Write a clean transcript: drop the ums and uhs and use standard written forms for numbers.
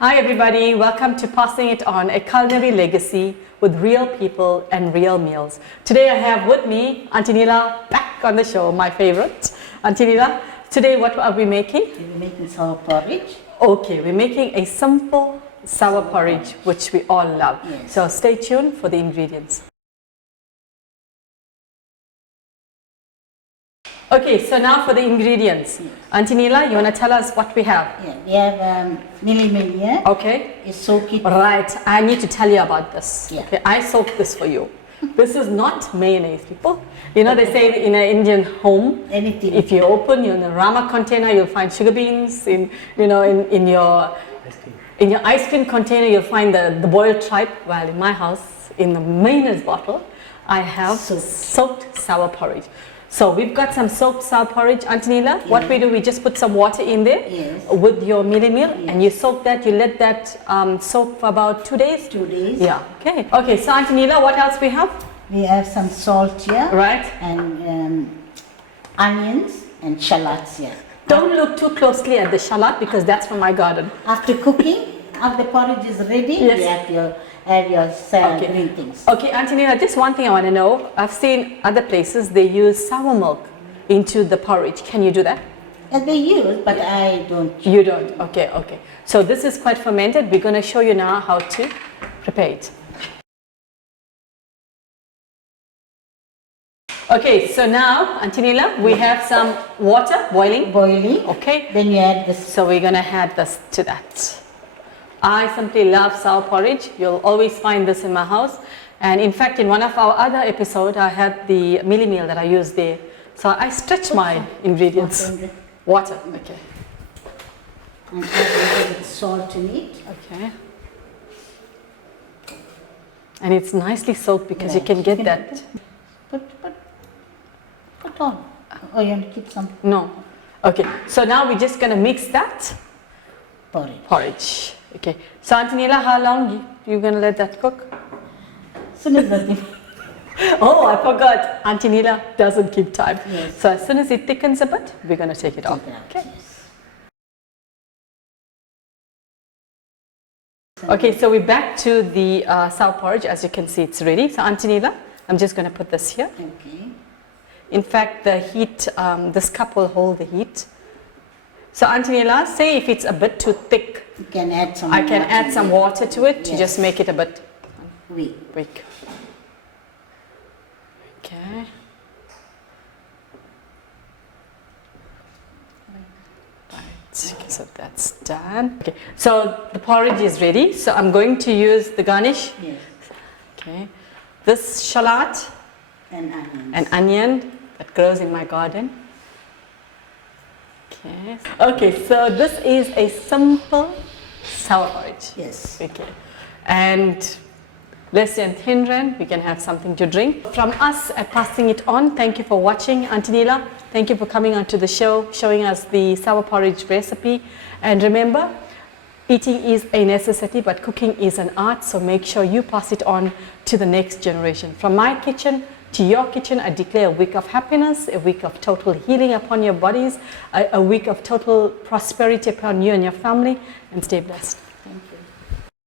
Hi everybody, welcome to Passing It On, a culinary legacy with real people and real meals. Today I have with me Aunty Neela back on the show, my favorite. Aunty Neela, today what are we making? We're making sour porridge. Okay, we're making a simple sour porridge which we all love. Yes. So stay tuned for the ingredients. Okay, so now for the ingredients. Yes. Aunty Neela, you want to tell us what we have? Yeah, we have milli here. Okay. You soak it. Right, I need to tell you about this. Yeah. Okay, I soak this for you. This is not mayonnaise, people. You know, they say in an Indian home, Anything. if you open your Rama container, you'll find sugar beans. In your ice cream container, you'll find the boiled tripe. Well, in my house, in the mayonnaise bottle, I have soaked sour porridge. So we've got some soaked sour porridge, Aunty Neela. What we do, we just put some water in there with your meal, and you soak that, you let that soak for about 2 days. 2 days. Yeah, okay. Okay, so Aunty Neela, what else we have? We have some salt here. Right. And onions and shallots here. Don't look too closely at the shallot because that's from my garden. After cooking, after the porridge is ready, Yes. you add your green things. Okay, Aunty Neela, just one thing I want to know. I've seen other places, they use sour milk into the porridge. Can you do that? And they use, but I don't. You don't? Okay, okay. So this is quite fermented. We're going to show you now how to prepare it. Okay, so now, Aunty Neela, we have some water boiling. Okay. Then you add this. So we're going to add this to that. I simply love sour porridge. You'll always find this in my house. And in fact, in one of our other episodes, I had the mealy meal that I used there. So I stretch my ingredients. Water, okay. And add a little salt in it. Okay. And it's nicely soaked because you can get that. Put on. Oh, you want to keep some? No. Okay, so now we're just going to mix that Porridge. Okay, so Aunty Neela, how long you going to let that cook? Soon as nothing. Oh, I forgot. Aunty Neela doesn't keep time. Yes. So as soon as it thickens a bit, we're going to take it off. Okay. Yes. Okay, so we're back to the sour porridge. As you can see, it's ready. So Aunty Neela, I'm just going to put this here. Okay. In fact, the heat, this cup will hold the heat. So Aunty Neela, say if it's a bit too thick, You can add some. I can add some water to it to just make it a bit weak. Okay. Right, so that's done. Okay, so the porridge is ready. So I'm going to use the garnish. Yes. Okay, this shallot And onions. and onion that grows in my garden. Okay. Okay, so this is a simple sour porridge. Yes. Okay, and less than 10 rand, we can have something to drink. From us at Passing It On, thank you for watching. Aunty Neela, thank you for coming onto the show, showing us the sour porridge recipe. And remember, eating is a necessity, but cooking is an art, so make sure you pass it on to the next generation. From my kitchen to your kitchen, I declare a week of happiness, a week of total healing upon your bodies, a week of total prosperity upon you and your family, and stay blessed.